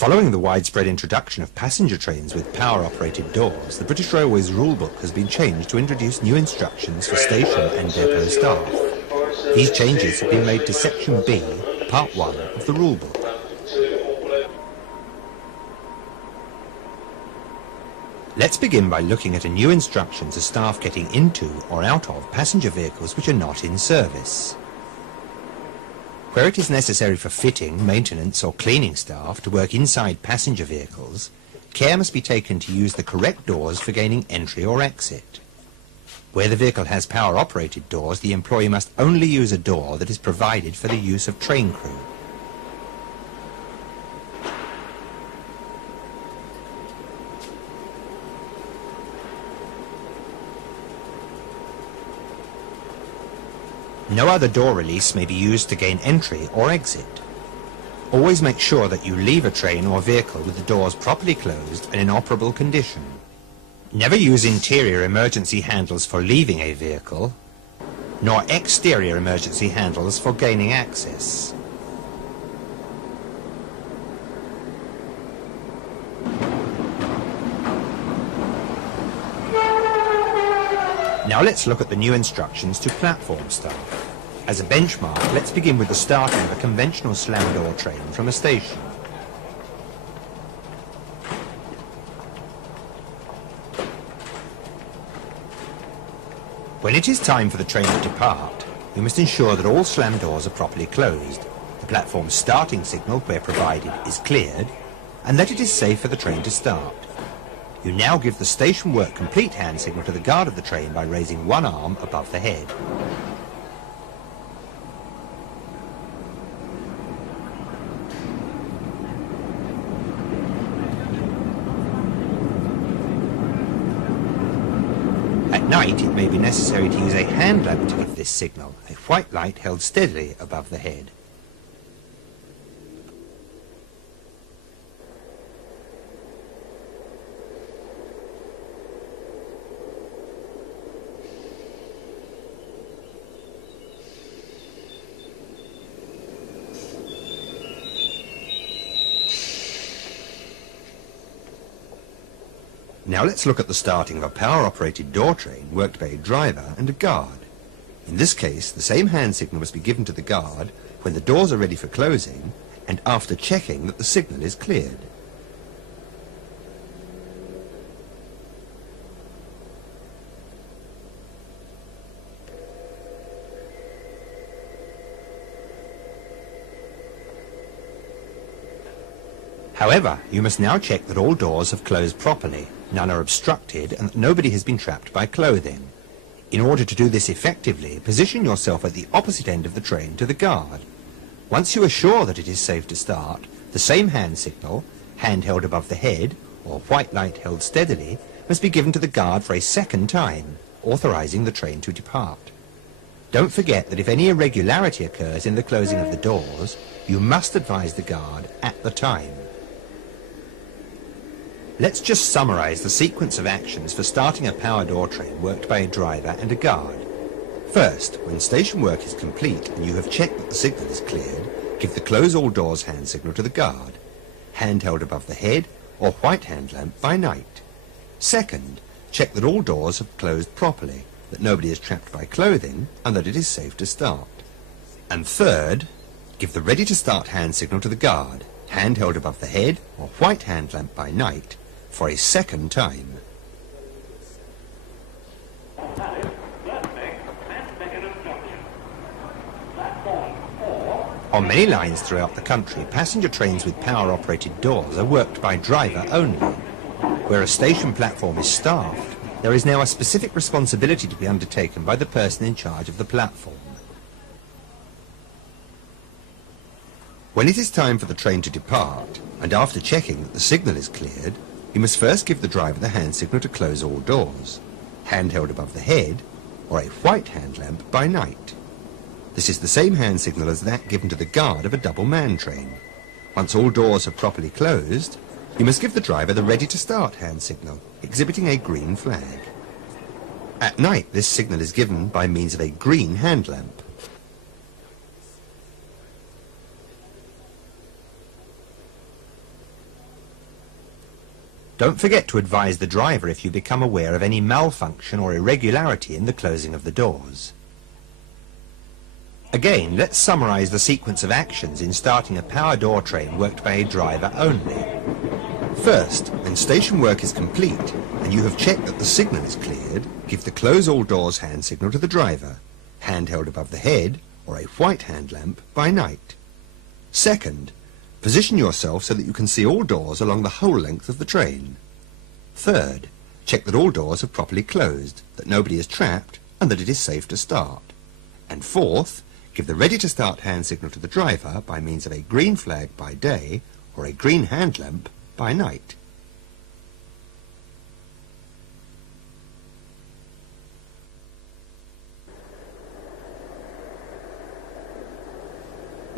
Following the widespread introduction of passenger trains with power-operated doors, the British Railways rulebook has been changed to introduce new instructions for station and depot staff. These changes have been made to Section B, Part 1 of the rulebook. Let's begin by looking at a new instruction to staff getting into or out of passenger vehicles which are not in service. Where it is necessary for fitting, maintenance or cleaning staff to work inside passenger vehicles, care must be taken to use the correct doors for gaining entry or exit. Where the vehicle has power-operated doors, the employee must only use a door that is provided for the use of train crew. No other door release may be used to gain entry or exit. Always make sure that you leave a train or vehicle with the doors properly closed and in operable condition. Never use interior emergency handles for leaving a vehicle, nor exterior emergency handles for gaining access. Now let's look at the new instructions to platform staff. As a benchmark, let's begin with the starting of a conventional slam door train from a station. When it is time for the train to depart, you must ensure that all slam doors are properly closed, the platform's starting signal, where provided, is cleared, and that it is safe for the train to start. You now give the station work complete hand signal to the guard of the train by raising one arm above the head. At night, it may be necessary to use a hand lamp to give this signal, a white light held steadily above the head. Now let's look at the starting of a power-operated door train worked by a driver and a guard. In this case, the same hand signal must be given to the guard when the doors are ready for closing and after checking that the signal is cleared. However, you must now check that all doors have closed properly, none are obstructed, and that nobody has been trapped by clothing. In order to do this effectively, position yourself at the opposite end of the train to the guard. Once you are sure that it is safe to start, the same hand signal, hand held above the head, or white light held steadily, must be given to the guard for a second time, authorizing the train to depart. Don't forget that if any irregularity occurs in the closing of the doors, you must advise the guard at the time. Let's just summarize the sequence of actions for starting a power door train worked by a driver and a guard. First, when station work is complete and you have checked that the signal is cleared, give the close all doors hand signal to the guard, hand held above the head or white hand lamp by night. Second, check that all doors have closed properly, that nobody is trapped by clothing and that it is safe to start. And third, give the ready to start hand signal to the guard, hand held above the head or white hand lamp by night, for a second time. On many lines throughout the country, passenger trains with power-operated doors are worked by driver only. Where a station platform is staffed, there is now a specific responsibility to be undertaken by the person in charge of the platform. When it is time for the train to depart, and after checking that the signal is cleared, you must first give the driver the hand signal to close all doors, hand held above the head, or a white hand lamp by night. This is the same hand signal as that given to the guard of a double-man train. Once all doors are properly closed, you must give the driver the ready-to-start hand signal, exhibiting a green flag. At night, this signal is given by means of a green hand lamp. Don't forget to advise the driver if you become aware of any malfunction or irregularity in the closing of the doors. Again, let's summarize the sequence of actions in starting a power door train worked by a driver only. First, when station work is complete and you have checked that the signal is cleared, give the close all doors hand signal to the driver, hand held above the head, or a white hand lamp by night. Second, position yourself so that you can see all doors along the whole length of the train. Third, check that all doors are properly closed, that nobody is trapped, and that it is safe to start. And fourth, give the ready to start hand signal to the driver by means of a green flag by day or a green hand lamp by night.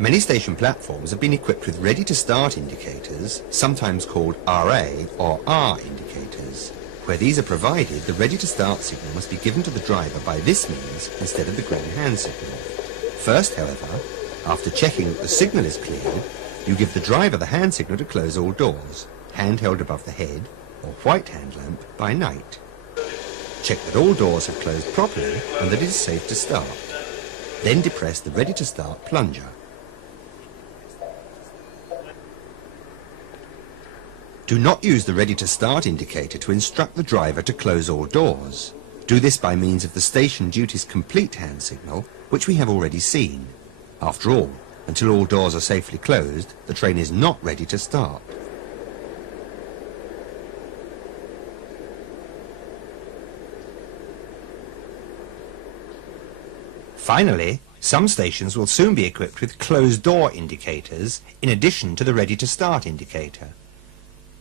Many station platforms have been equipped with ready-to-start indicators, sometimes called RA or R indicators. Where these are provided, the ready-to-start signal must be given to the driver by this means instead of the green hand signal. First, however, after checking that the signal is clear, you give the driver the hand signal to close all doors, hand held above the head, or white hand lamp by night. Check that all doors have closed properly and that it is safe to start. Then depress the ready-to-start plunger. Do not use the ready-to-start indicator to instruct the driver to close all doors. Do this by means of the station duties complete hand signal, which we have already seen. After all, until all doors are safely closed, the train is not ready to start. Finally, some stations will soon be equipped with closed door indicators in addition to the ready-to-start indicator.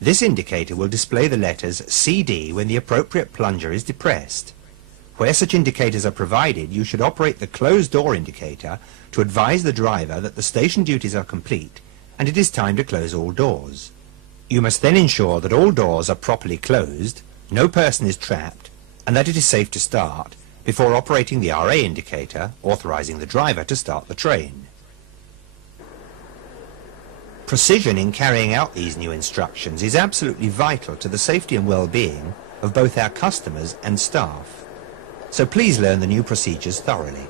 This indicator will display the letters CD when the appropriate plunger is depressed. Where such indicators are provided, you should operate the closed door indicator to advise the driver that the station duties are complete and it is time to close all doors. You must then ensure that all doors are properly closed, no person is trapped, and that it is safe to start before operating the RA indicator, authorizing the driver to start the train. Precision in carrying out these new instructions is absolutely vital to the safety and well-being of both our customers and staff. So please learn the new procedures thoroughly.